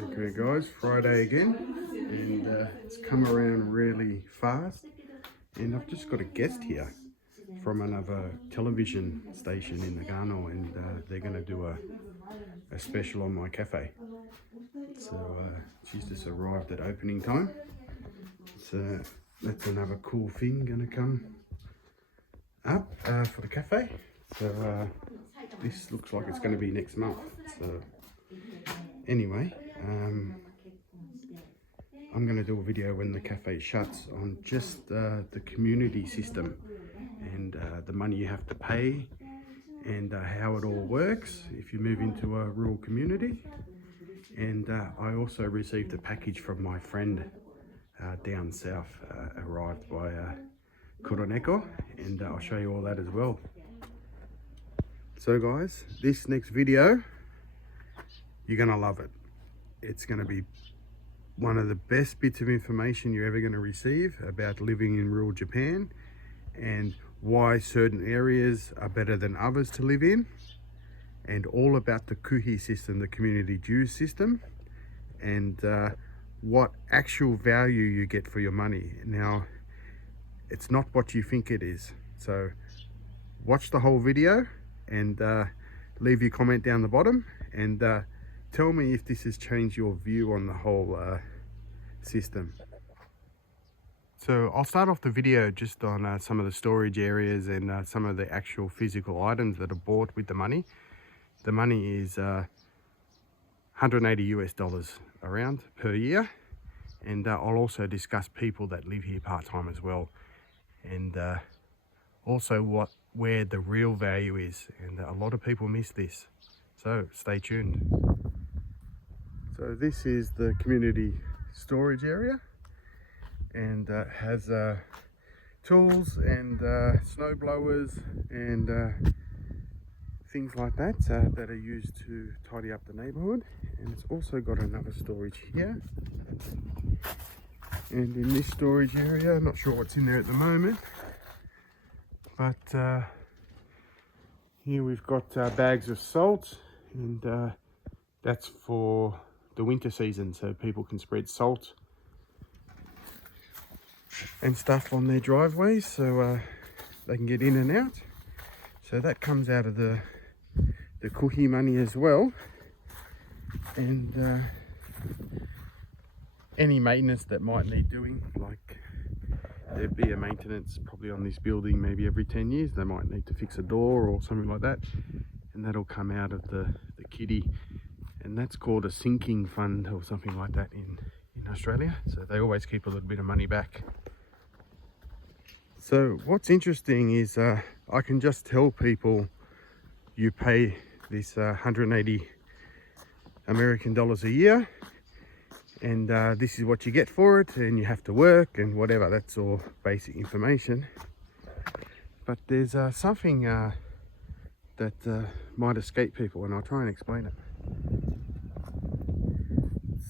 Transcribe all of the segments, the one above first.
Okay guys, Friday again, and it's come around really fast, and I've just got a guest here from another television station in Nagano, and they're going to do a special on my cafe. So she's just arrived at opening time, so that's another cool thing going to come up for the cafe. So this looks like it's going to be next month. So anyway, I'm going to do a video when the cafe shuts on just the community system and the money you have to pay and how it all works if you move into a rural community. And I also received a package from my friend down south, arrived by Kuroneko, and I'll show you all that as well. So guys, this next video, you're going to love it. It's going to be one of the best bits of information you're ever going to receive about living in rural Japan and why certain areas are better than others to live in, and all about the kuhi system, the community dues system, and what actual value you get for your money. Now, it's not what you think it is. So watch the whole video and leave your comment down the bottom, and tell me if this has changed your view on the whole system. So I'll start off the video just on some of the storage areas and some of the actual physical items that are bought with the money. The money is 180 US dollars around per year, and I'll also discuss people that live here part-time as well, and also where the real value is, and a lot of people miss this, so stay tuned. So this is the community storage area, and has tools and snow blowers and things like that that are used to tidy up the neighborhood. And it's also got another storage here, and in this storage area, I'm not sure what's in there at the moment, but here we've got bags of salt, and that's for the winter season, so people can spread salt and stuff on their driveways, so they can get in and out. So that comes out of the kuhi money as well, and any maintenance that might need doing, like there'd be a maintenance probably on this building maybe every 10 years, they might need to fix a door or something like that, and that'll come out of the kitty, and that's called a sinking fund or something like that in Australia, so they always keep a little bit of money back. So what's interesting is I can just tell people you pay this 180 American dollars a year, and this is what you get for it, and you have to work and whatever. That's all basic information, but there's something that might escape people, and I'll try and explain it.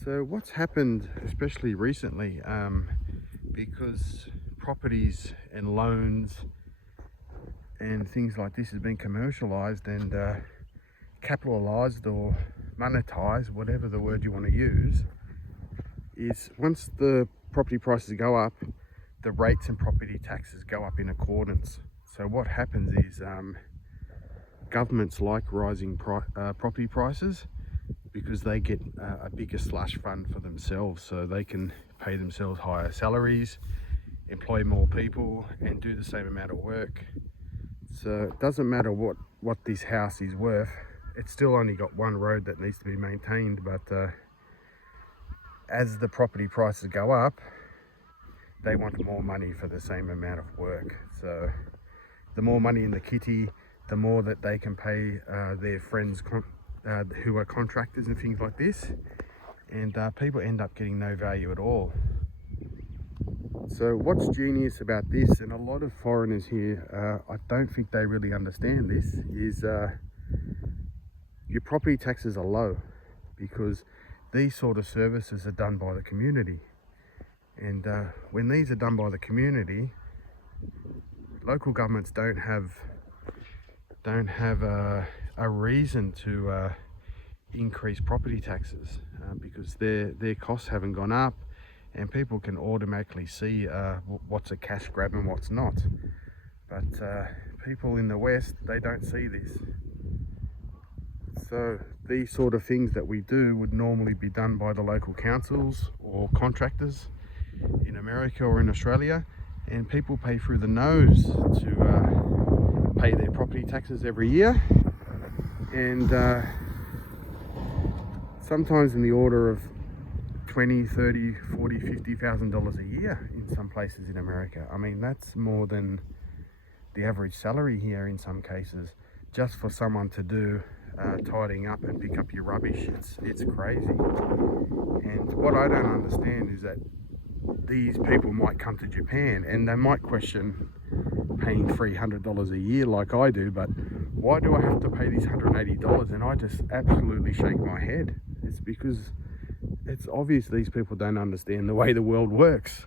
So what's happened, especially recently, because properties and loans and things like this has been commercialized and capitalized or monetized, whatever the word you want to use, is once the property prices go up, the rates and property taxes go up in accordance. So what happens is governments like rising property prices because they get a bigger slush fund for themselves, so they can pay themselves higher salaries, employ more people, and do the same amount of work. So it doesn't matter what this house is worth, it's still only got one road that needs to be maintained, but as the property prices go up, they want more money for the same amount of work. So the more money in the kitty, the more that they can pay their friends who are contractors and things like this, and people end up getting no value at all. So what's genius about this, and a lot of foreigners here, I don't think they really understand this, is your property taxes are low because these sort of services are done by the community, and when these are done by the community, local governments don't have a reason to increase property taxes because their costs haven't gone up, and people can automatically see what's a cash grab and what's not. But people in the West, they don't see this. So these sort of things that we do would normally be done by the local councils or contractors in America or in Australia, and people pay through the nose to pay their property taxes every year, and sometimes in the order of $20, $30, $40, $50,000 a year in some places in America. I mean, that's more than the average salary here in some cases, just for someone to do tidying up and pick up your rubbish. It's crazy. And what I don't understand is that these people might come to Japan and they might question paying $300 a year like I do, but why do I have to pay these $180? And I just absolutely shake my head. It's because it's obvious these people don't understand the way the world works.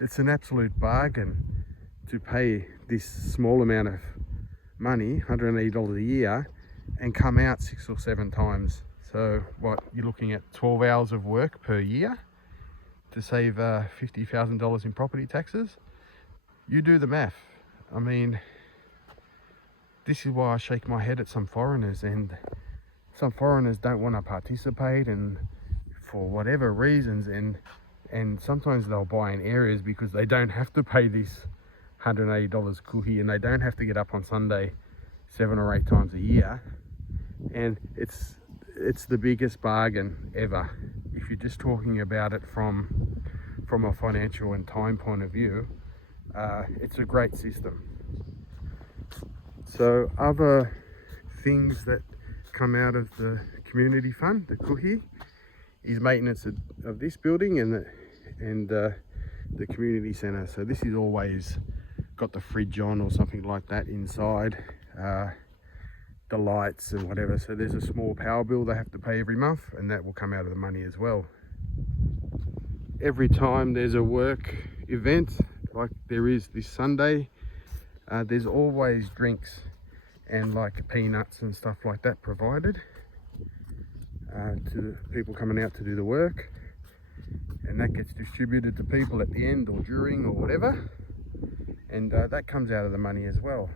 It's an absolute bargain to pay this small amount of money, $180 a year, and come out 6 or 7 times. So what, you're looking at 12 hours of work per year to save $50,000 in property taxes? You do the math. I mean, this is why I shake my head at some foreigners, and some foreigners don't want to participate, and for whatever reasons, and sometimes they'll buy in areas because they don't have to pay this $180 kuhi, and they don't have to get up on Sunday 7 or 8 times a year. And it's the biggest bargain ever if you're just talking about it from a financial and time point of view. It's a great system. So other things that come out of the community fund, the kuhi, is maintenance of this building and the community centre. So this is always got the fridge on or something like that inside, the lights and whatever. So there's a small power bill they have to pay every month, and that will come out of the money as well. Every time there's a work event like there is this Sunday, there's always drinks and like peanuts and stuff like that provided to people coming out to do the work, and that gets distributed to people at the end or during or whatever, and that comes out of the money as well.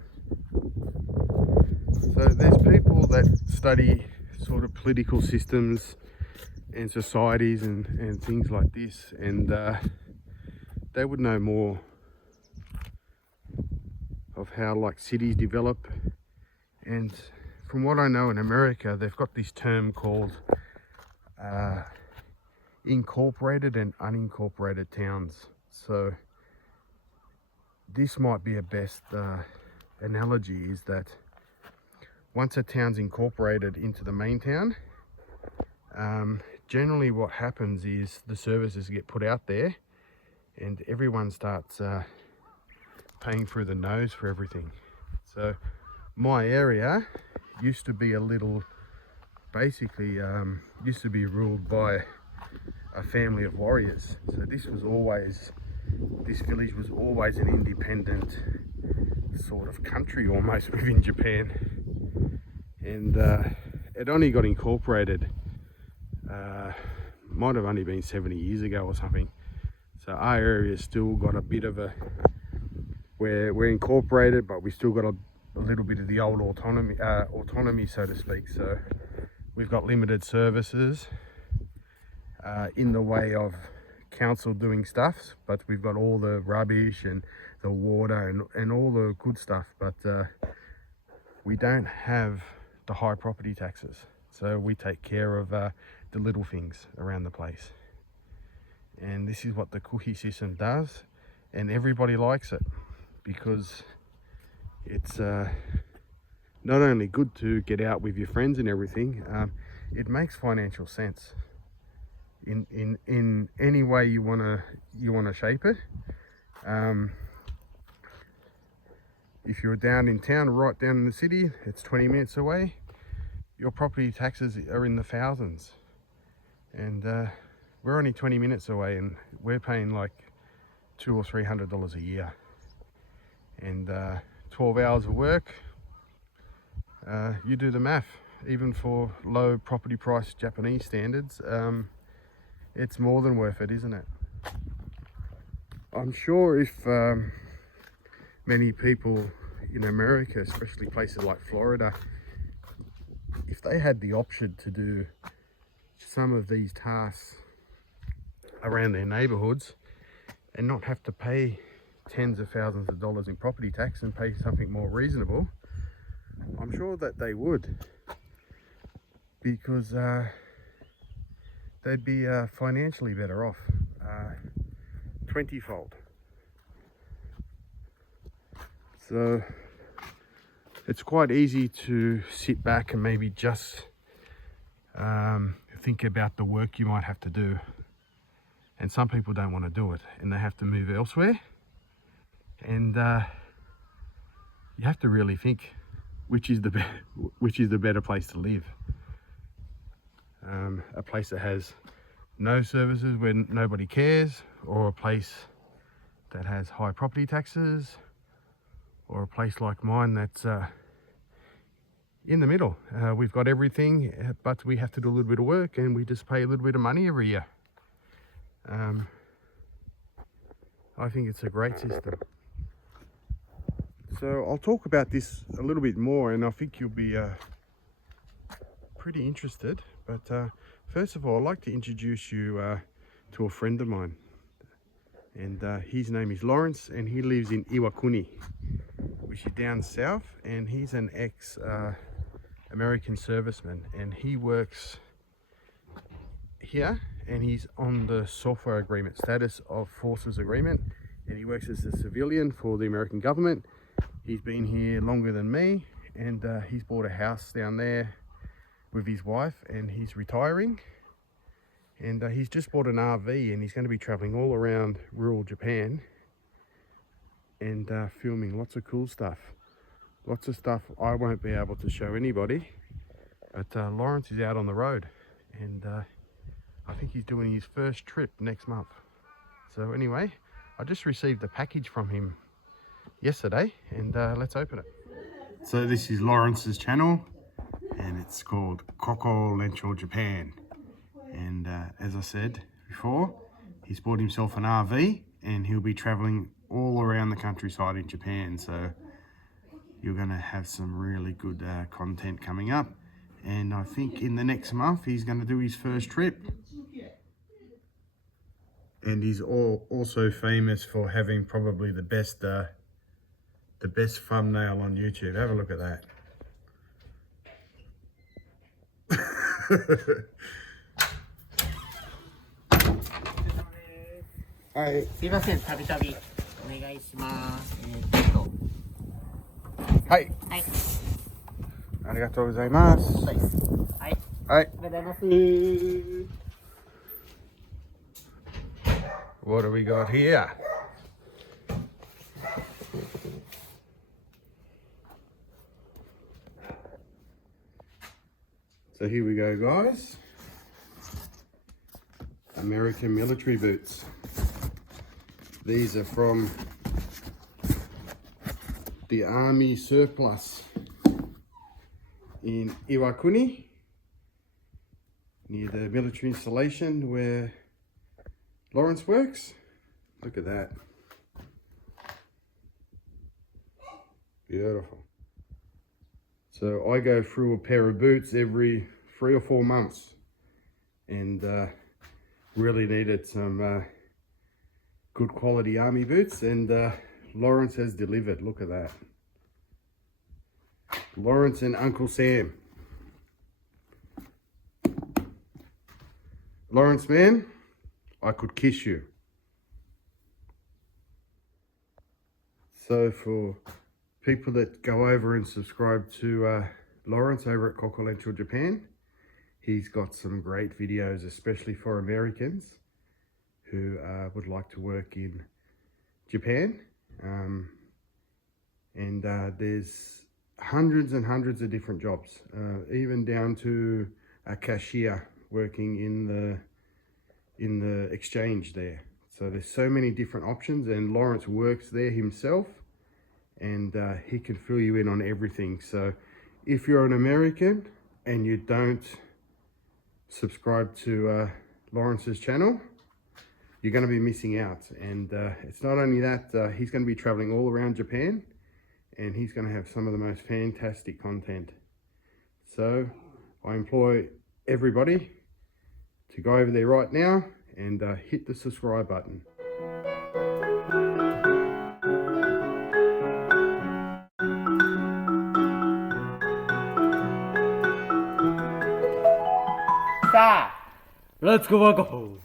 So there's people that study sort of political systems and societies and things like this, and they would know more of how like cities develop. And from what I know, in America they've got this term called incorporated and unincorporated towns. So this might be a best analogy, is that once a town's incorporated into the main town, generally what happens is the services get put out there and everyone starts paying through the nose for everything. So my area used to be basically used to be ruled by a family of warriors. So this village was always an independent sort of country almost within Japan, and it only got incorporated might have only been 70 years ago or something. So our area still got a bit of we're incorporated, but we still got a little bit of the old autonomy, so to speak. So we've got limited services in the way of council doing stuff, but we've got all the rubbish and the water and all the good stuff, but we don't have the high property taxes. So we take care of the little things around the place, and this is what the kuhi system does, and everybody likes it because it's not only good to get out with your friends and everything, it makes financial sense in any way you want to shape it. If you're down in town, right down in the city, it's 20 minutes away, your property taxes are in the thousands, and we're only 20 minutes away and we're paying like $200 or $300 a year, and 12 hours of work, you do the math. even for low property price Japanese standards, it's more than worth it, isn't it? I'm sure if many people in America, especially places like Florida, if they had the option to do some of these tasks around their neighborhoods and not have to pay tens of thousands of dollars in property tax and pay something more reasonable, I'm sure that they would, because they'd be financially better off 20-fold. So it's quite easy to sit back and maybe just think about the work you might have to do, and some people don't want to do it and they have to move elsewhere, and you have to really think which is the better place to live. A place that has no services where nobody cares, or a place that has high property taxes, or a place like mine that's in the middle. We've got everything, but we have to do a little bit of work and we just pay a little bit of money every year. I think it's a great system. So I'll talk about this a little bit more, and I think you'll be pretty interested. But first of all, I'd like to introduce you to a friend of mine, and his name is Lawrence, and he lives in Iwakuni, which is down south, and he's an ex American serviceman, and he works here, and he's on the software agreement status of forces agreement, and he works as a civilian for the American government. He's been here longer than me, and he's bought a house down there with his wife, and he's retiring, and he's just bought an RV, and he's going to be traveling all around rural Japan and filming lots of cool stuff. Lots of stuff I won't be able to show anybody, but Lawrence is out on the road, and I think he's doing his first trip next month. So anyway, I just received a package from him yesterday, and let's open it. So this is Lawrence's channel, and it's called Koko Lensho Japan. And as I said before, he's bought himself an RV, and he'll be traveling all around the countryside in Japan. So you're going to have some really good content coming up, and I think in the next month he's going to do his first trip. And he's also famous for having probably the best thumbnail on YouTube. Have a look at that. Hi. すいません、たびたびお願いします。はい。はい。ありがとうございます。そうです。はい。はい。ありがとうございます。What do we got here? So here we go, guys. American military boots. These are from the army surplus in Iwakuni, near the military installation where Lawrence works. Look at that. Beautiful. So I go through a pair of boots every 3 or 4 months, and really needed some good quality army boots, and Lawrence has delivered. Look at that. Lawrence and Uncle Sam. Lawrence, man, I could kiss you. So for people that go over and subscribe to Lawrence over at Koko Lensho Japan, he's got some great videos, especially for Americans who would like to work in Japan. And there's hundreds and hundreds of different jobs, even down to a cashier working in the exchange there. So there's so many different options, and Lawrence works there himself, and he can fill you in on everything. So if you're an American and you don't subscribe to Lawrence's channel, you're going to be missing out. And it's not only that, he's going to be traveling all around Japan, and he's going to have some of the most fantastic content. So I implore everybody to go over there right now and hit the subscribe button. Sa, let's go.